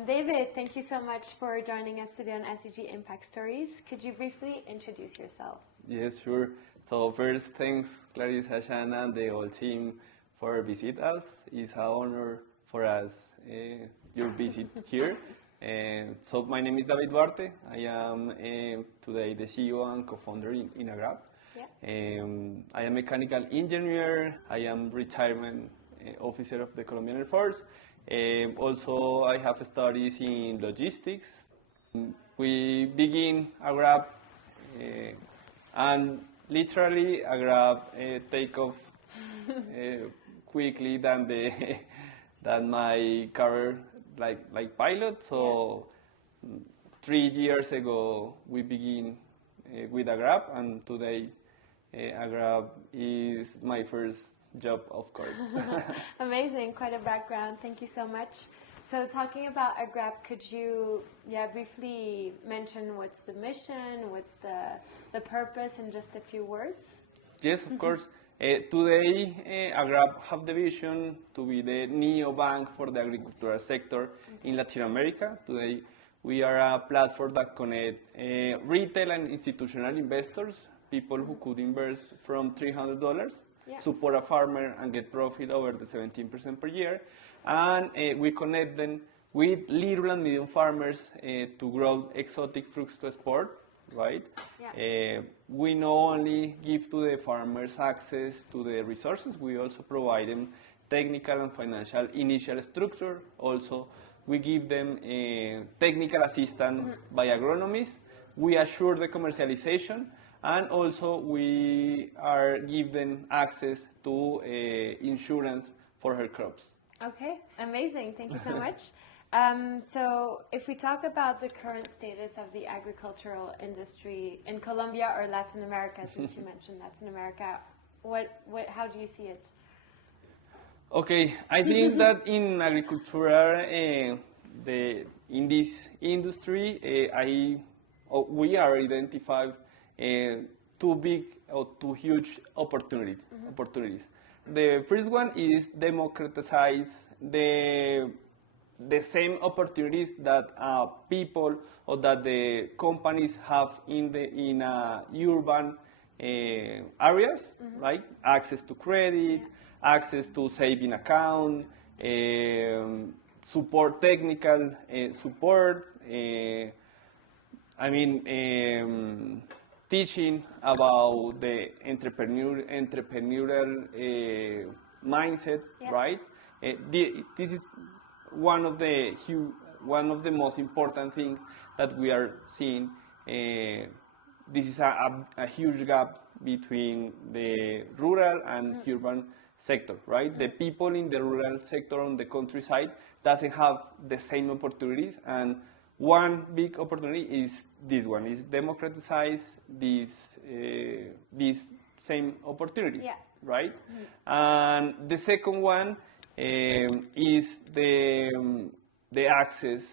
David, thank you so much for joining us today on SDG Impact Stories. Could you briefly introduce yourself? Yes, sure. So first, thanks Clarissa, Shana, and the whole team for visit us. It's an honor for us your visit here. So my name is David Duarte. I am today the CEO and co-founder in Agrapp. Yeah. I am mechanical engineer. I am retirement officer of the Colombian Air Force. Also, I have studies in logistics. We begin Agrapp, and literally Agrapp take off quickly than than my career like pilot. So 3 years ago we begin with Agrapp, and today Agrapp is my first job, of course. Amazing, quite a background. Thank you so much. So talking about Agrapp, could you briefly mention what's the mission, what's the purpose in just a few words? Yes, of course. Today, Agrapp have the vision to be the neobank for the agricultural sector in Latin America. Today, we are a platform that connects retail and institutional investors, people who could invest from $300, support a farmer and get profit over the 17% per year. And we connect them with little and medium farmers to grow exotic fruits to export, right? Yeah. We not only give to the farmers access to the resources, we also provide them technical and financial initial structure. Also, we give them technical assistance by agronomists. We assure the commercialization, and also we are give them access to insurance for her crops. Okay, amazing. Thank you so much. So if we talk about the current status of the agricultural industry in Colombia or Latin America, since you mentioned Latin America, how do you see it? Okay, I think that in agricultural, in this industry, we are identified two big or two huge opportunities. The first one is democratize the same opportunities that people or that the companies have in urban areas, right? Access to credit, access to saving account, support, technical support. Teaching about the entrepreneurial mindset, right? This is one of the most important things that we are seeing. This is a huge gap between the rural and urban sector, right? The people in the rural sector on the countryside doesn't have the same opportunities, and one big opportunity is this one, is democratize these same opportunities, right? And the second one is the access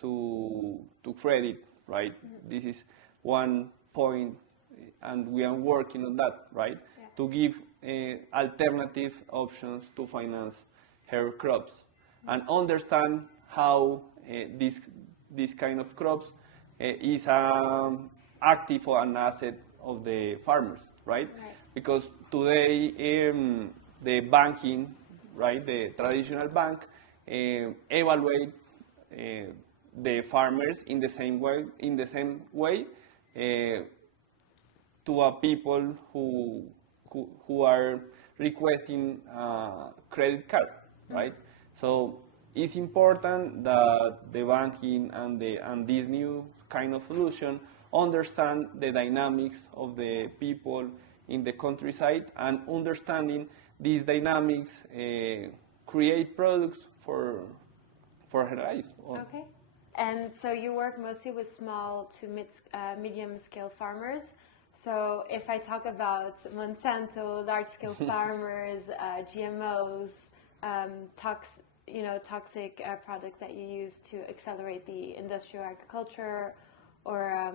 to credit, right? This is one point, and we are working on that, right? To give alternative options to finance her crops and understand how this kind of crops is active or an asset of the farmers, right? Because today the banking, right, the traditional bank, evaluate the farmers in the same way to a people who are requesting a credit card, right? So it's important that the banking and this new kind of solution understand the dynamics of the people in the countryside, and understanding these dynamics create products for her life. Okay. And so you work mostly with small to medium scale farmers. So if I talk about Monsanto, large scale farmers, GMOs, toxic products that you use to accelerate the industrial agriculture, or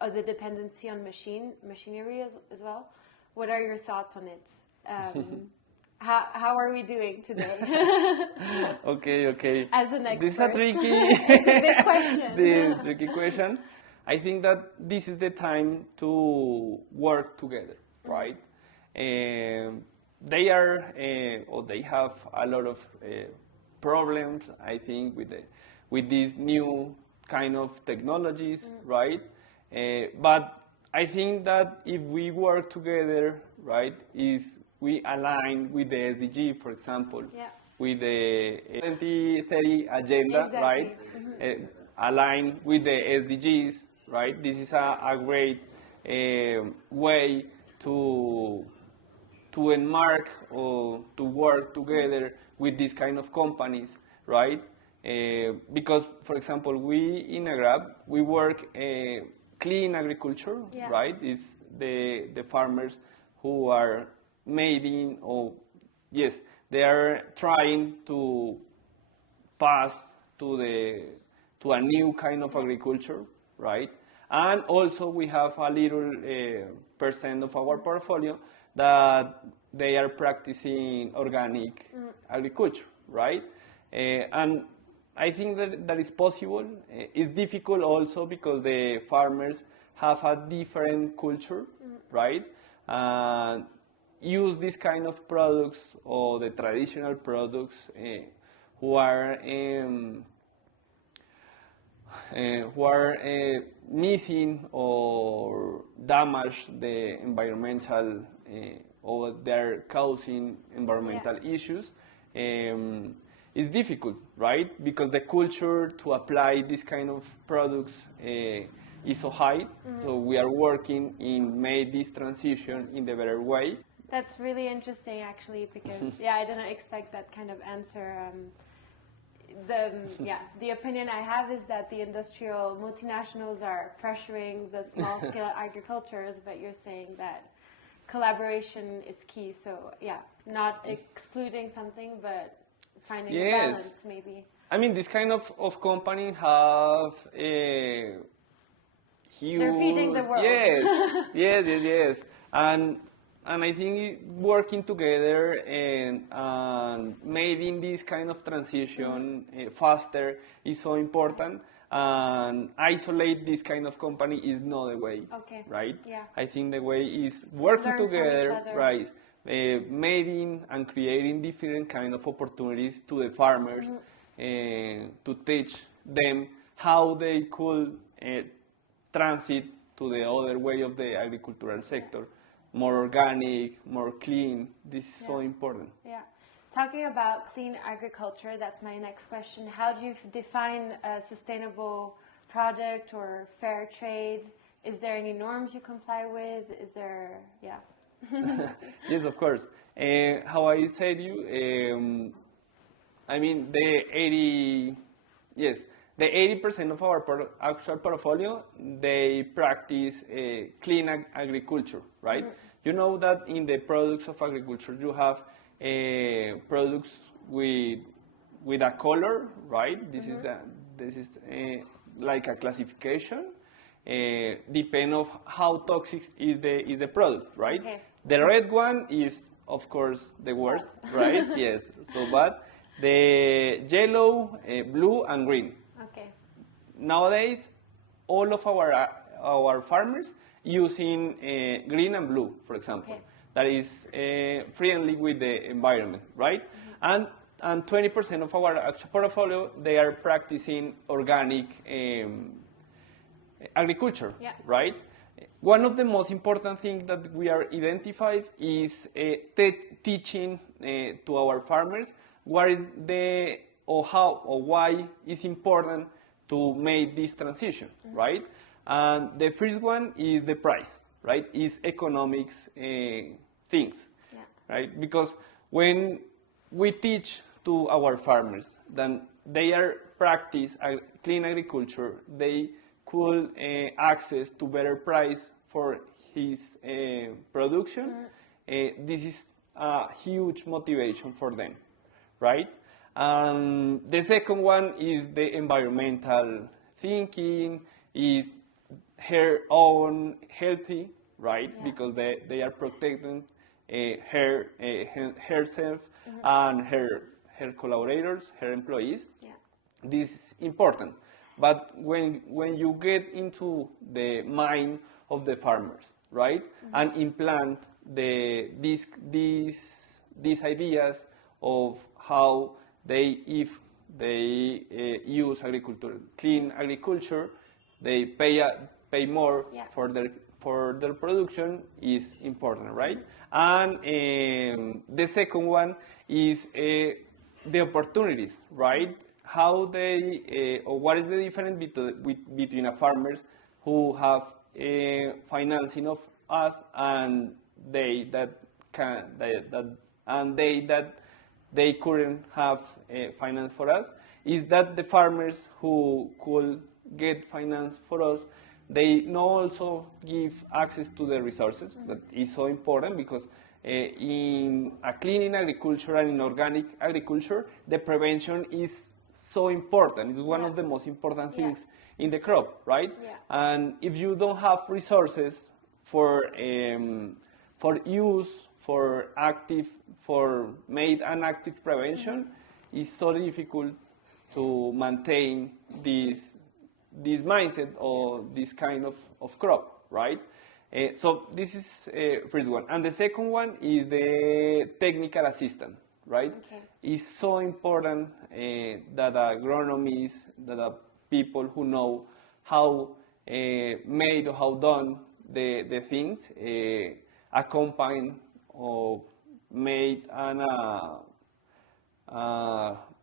the dependency on machinery as well. What are your thoughts on it? How are we doing today? Okay. As an expert. This is a tricky, it's a big question. the tricky question. I think that this is the time to work together, right? They are, or they have a lot of problems, I think, with these new kind of technologies, right? But I think that if we work together, right, is we align with the SDG, for example, with the 2030 agenda, Exactly. right? Align with the SDGs, right? This is a great way to enmark or to work together with these kind of companies, right? Because, for example, we in Agrapp, we work clean agriculture, right? It's the farmers who are making, or yes, they are trying to pass to a new kind of agriculture, right? And also we have a little percent of our portfolio that they are practicing organic agriculture, right? And I think that is possible. It's difficult also because the farmers have a different culture, right? Use this kind of products or the traditional products who are missing or damage the environmental or they're causing environmental issues. It's difficult, right? Because the culture to apply this kind of products is so high. So we are working in make this transition in the better way. That's really interesting, actually, because I didn't expect that kind of answer. The opinion I have is that the industrial multinationals are pressuring the small-scale agricultures, but you're saying that collaboration is key. So not excluding something, but finding a balance, maybe. I mean, this kind of company have a huge. They're feeding the world. Yes. And I think working together and making this kind of transition faster is so important. And isolate this kind of company is not the way, right? Yeah. I think the way is working together, right? Making and creating different kind of opportunities to the farmers to teach them how they could transit to the other way of the agricultural sector. More organic, more clean. This is so important. Yeah. Talking about clean agriculture, that's my next question. How do you define a sustainable product or fair trade? Is there any norms you comply with? Is there, Yes, of course. How I said you, I mean, the 80% of our actual portfolio, they practice clean agriculture, right? You know that in the products of agriculture, you have products with a color, right? This is like a classification, depend of how toxic is the product, right? Okay. The red one is, of course, the worst, right? Yes, so bad. The yellow, blue, and green. Okay. Nowadays, all of our farmers using green and blue, for example. Okay. That is friendly with the environment, right? And 20% of our actual portfolio, they are practicing organic agriculture, right? One of the most important things that we are identified is teaching to our farmers what is or how or why it's important to make this transition, right? And the first one is the price, right? Is economics things, right? Because when we teach to our farmers that they are practice clean agriculture, they could access to better price for his production. This is a huge motivation for them, right? The second one is the environmental thinking, is her own healthy, right? Because they are protecting herself and her collaborators, her employees. Yeah. This is important. But when you get into the mind of the farmers, right, and implant these ideas of how if they use clean agriculture, they pay more for their production is important, right? And the second one is the opportunities, right? How they or what is the difference between a farmers who have financing of us and they couldn't have finance for us, is that the farmers who could get finance for us, they now also give access to the resources. That is so important because in a clean agriculture and in organic agriculture, the prevention is so important. It's one of the most important things in the crop, right? Yeah. And if you don't have resources for use, for made an active prevention, it's so difficult to maintain this mindset or this kind of crop, right? So this is first one. And the second one is the technical assistant, right? Okay. It's so important that agronomists, that people who know how made or how done the things, accompany or made an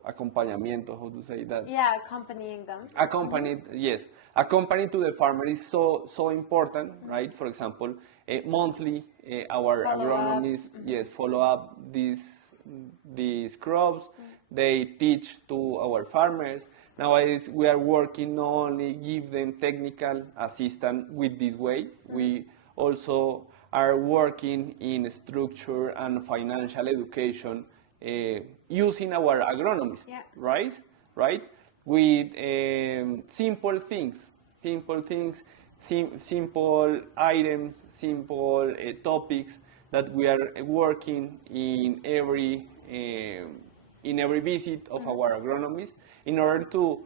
acompañamiento, how to say that? Yeah, accompanying them. Accompany to the farmer is so important, right? For example, monthly, our agronomists, follow up these crops. They teach to our farmers. Nowadays, we are working not only give them technical assistance with this way. We also are working in structure and financial education using our agronomists, right? With simple things, simple items, simple topics that we are working in every visit of our agronomists in order to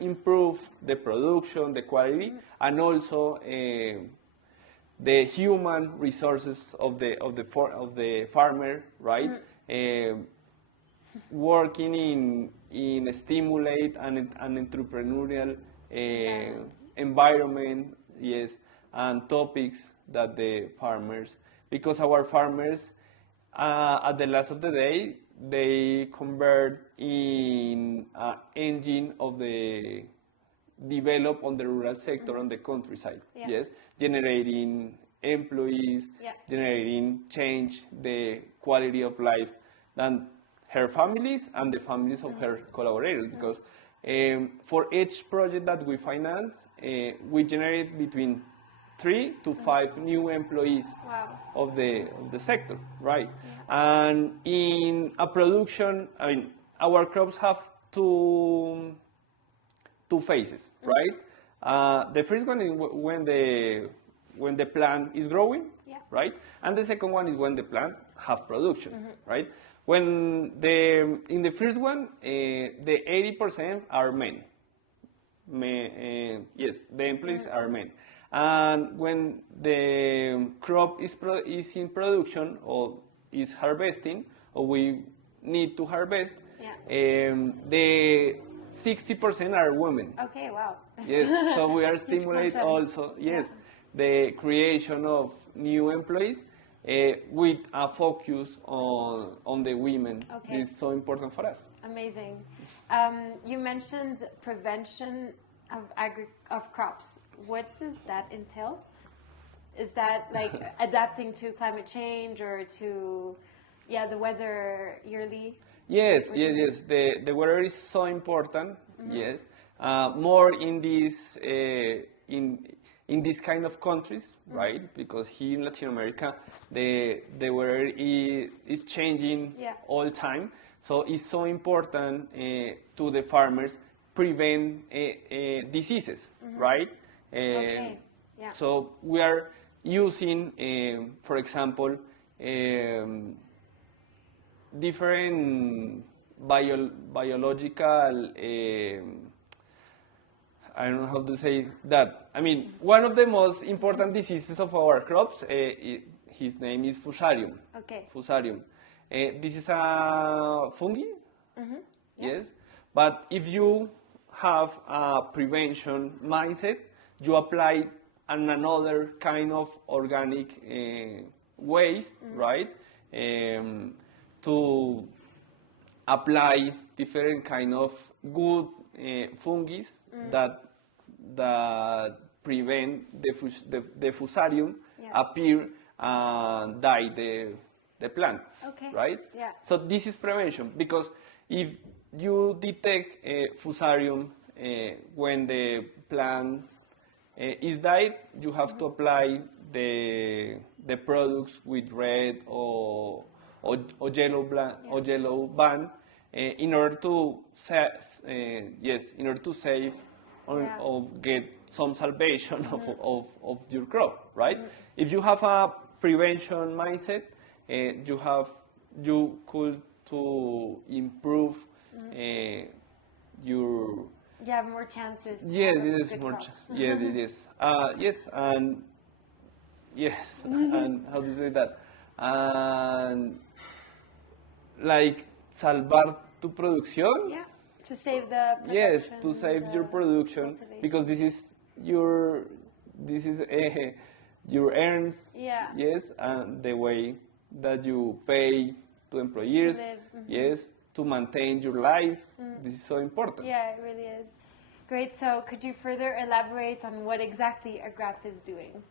improve the production, the quality, and also the human resources of the farmer, right? Working in stimulate an entrepreneurial environment, and topics that the farmers, because our farmers at the last of the day, they convert in an engine of the develop on the rural sector, on the countryside, generating employees, generating change the quality of life than her families and the families of her collaborators, because for each project that we finance, we generate between 3 to 5 new employees of the sector, right? And in a production, I mean, our crops have two phases, right? The first one is when the plant is growing, right? And the second one is when the plant have production, right? In the first one, the 80% are men. Yes, the employees are men. And when the crop is in production or is harvesting, or we need to harvest, the 60% are women. Okay, wow. Yes, so we are stimulating also, the creation of new employees with a focus on the women. Okay. It's so important for us. Amazing. You mentioned prevention of crops. What does that entail? Is that like adapting to climate change or to the weather yearly? Yes. The weather is so important. Yes, more in this kind of countries, right? Because here in Latin America, the weather is changing all the time. So it's so important to the farmers prevent diseases, right? Okay. So we are using, for example, different biological, I don't know how to say that. I mean, one of the most important diseases of our crops, his name is Fusarium. Okay. Fusarium. This is a fungi, Yeah. yes. But if you have a prevention mindset, you apply another kind of organic ways, right? To apply different kind of good fungi that prevent the Fusarium appear and die the plant, Okay. right? Yeah. So this is prevention, because if you detect Fusarium when the plant is died, you have to apply the products with red or yellow band in order to in order to save or get some salvation of your crop, right? If you have a prevention mindset, you could to improve your. You have more chances. To Yes, have a it is good more. crop. Yes, it is. Yes, and yes, and how to say that? And like salvar tu producción. Yeah. To save the production. Yes, to save your production, cultivation. because this is your your earns. Yeah. Yes, and the way that you pay to employees. To live. Yes, to maintain your life. This is so important. Yeah, it really is. Great. So, could you further elaborate on what exactly Agrapp is doing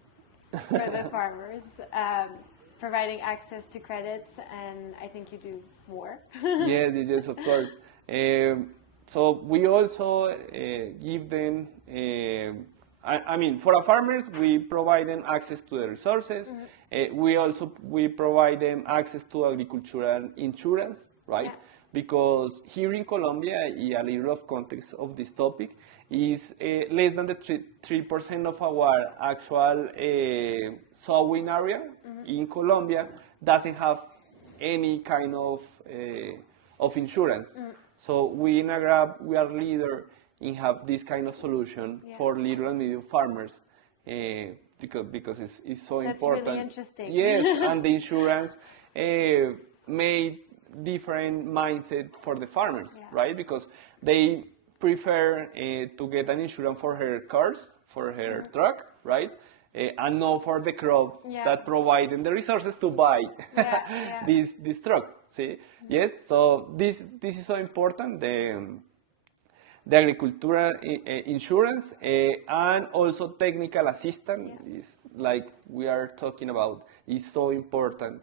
for the farmers, providing access to credits, and I think you do more. Yes, of course. So we also give them. I mean, for our farmers, we provide them access to the resources. We provide them access to agricultural insurance, right? Yeah. Because here in Colombia, a little of context of this topic is less than the 3% of our actual sowing area in Colombia doesn't have any kind of insurance. So we in Agrapp, we are leader in have this kind of solution for little and medium farmers because it's so That's important. really interesting. Yes, and the insurance made different mindset for the farmers, right? Because they prefer to get an insurance for her cars, for her truck, right? And not for the crop that provide them the resources to buy this truck. See? Yes, so this is so important. The agricultural insurance and also technical assistance is like we are talking about is so important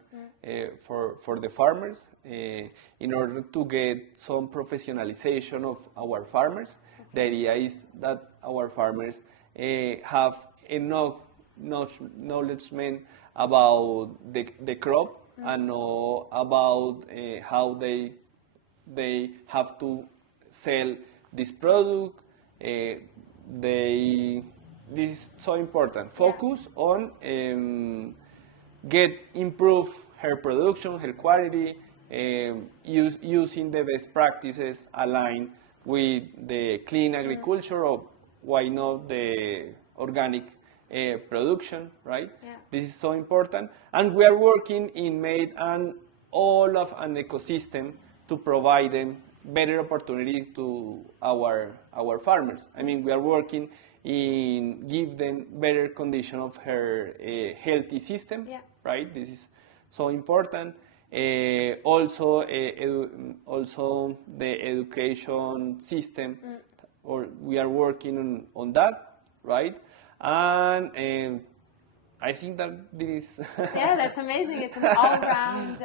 for the farmers in order to get some professionalization of our farmers. The idea is that our farmers have enough knowledge about the crop and know about how they have to sell this product. This is so important. Focus on improve her production, her quality, using the best practices aligned with the clean agriculture, or why not the organic production, right? Yeah. This is so important, and we are working in made all of an ecosystem to provide them better opportunity to our farmers. I mean, we are working in give them better condition of her healthy system, right? This is so important. Also the education system, or we are working on that, right? And I think that this. Yeah, that's amazing. It's an all-round,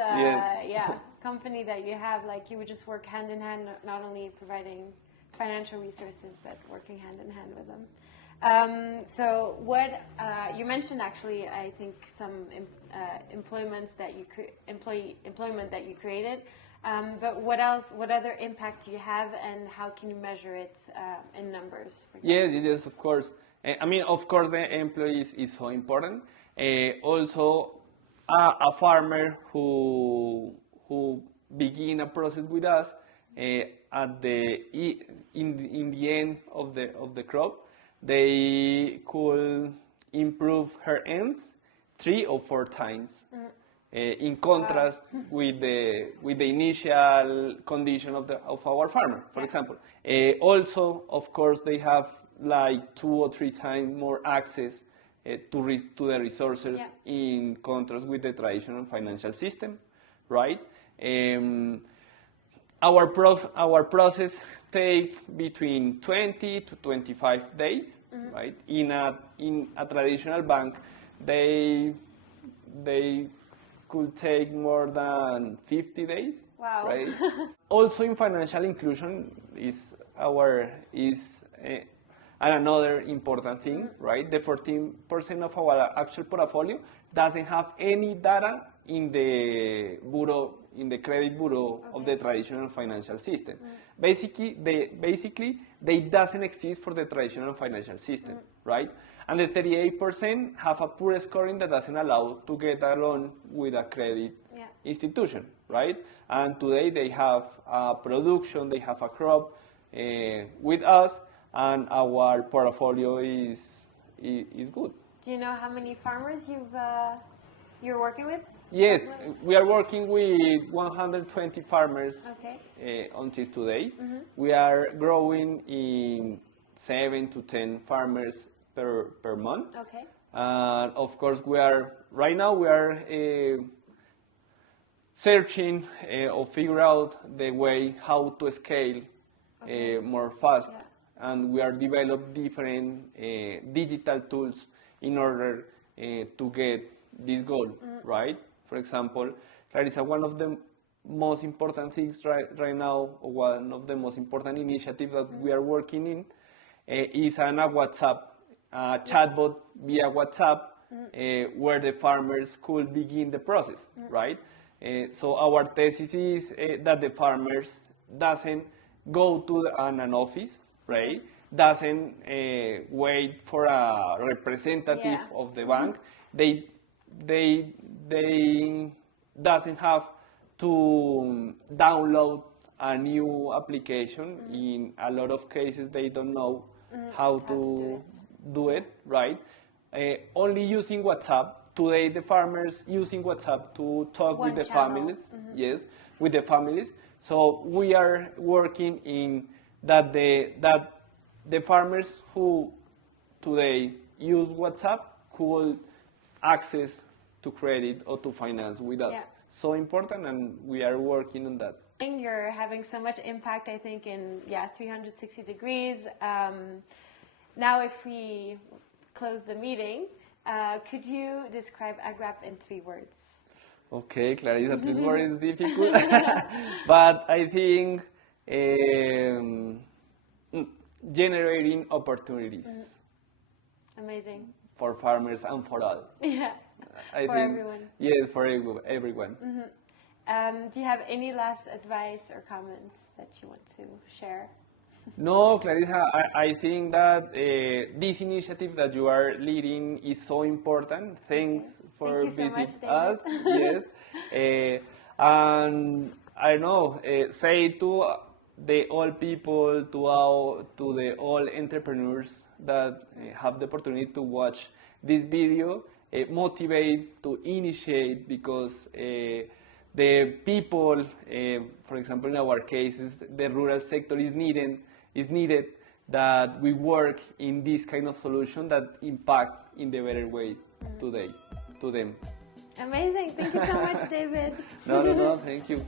company that you have. Like you would just work hand in hand, not only providing financial resources, but working hand in hand with them. So what you mentioned, actually, I think some employment that you created. But what else? What other impact do you have, and how can you measure it in numbers? Yes, of course. I mean, of course, the employees is so important. Also, a farmer who begin a process with us at in the end of the crop, they could improve her ends 3 or 4 times. In contrast with the initial condition of our farmer, for example. Also, of course, they have like 2 or 3 times more access to the resources in contrast with the traditional financial system, right? Our process takes between 20 to 25 days, right? In a traditional bank, they could take more than 50 days, right? Also, in financial inclusion is another important thing, right? The 14% of our actual portfolio doesn't have any data in the bureau, in the credit bureau of the traditional financial system. Basically, they doesn't exist for the traditional financial system, right? And the 38% have a poor scoring that doesn't allow to get a loan with a credit institution, right? And today they have a production, they have a crop with us, and our portfolio is good. Do you know how many farmers you're working with? Yes, we are working with 120 farmers until today. We are growing in 7 to 10 farmers per month. And of course, right now we are searching or figure out the way how to scale more fast. And we are developing different digital tools in order to get this goal, right? For example, Clarissa, one of the most important things right now, or one of the most important initiatives that we are working in is a WhatsApp chatbot via WhatsApp where the farmers could begin the process, right? So our thesis is that the farmers doesn't go to an office, right? Doesn't wait for a representative of the bank. They doesn't have to download a new application. In a lot of cases, they don't know how to do it, right? Only using WhatsApp. Today, the farmers using WhatsApp to talk with the families. Yes, with the families. So we are working in that the farmers who today use WhatsApp could access to credit or to finance with us. So important, and we are working on that. You're having so much impact, I think, in 360 degrees. Now, if we close the meeting, could you describe Agrapp in 3 words? Okay, Clarissa, 3 words is difficult, but I think generating opportunities. Amazing. For farmers and for all. I for think, everyone. Yes, for everyone. Do you have any last advice or comments that you want to share? No, Clarissa, I think that this initiative that you are leading is so important. Thanks for visiting us. Yes. And I don't know, say to the all people, to the all entrepreneurs that have the opportunity to watch this video, motivate to initiate, because the people, for example, in our cases, the rural sector is needed that we work in this kind of solution that impact in the better way today to them. Amazing. Thank you so much, David. No, thank you.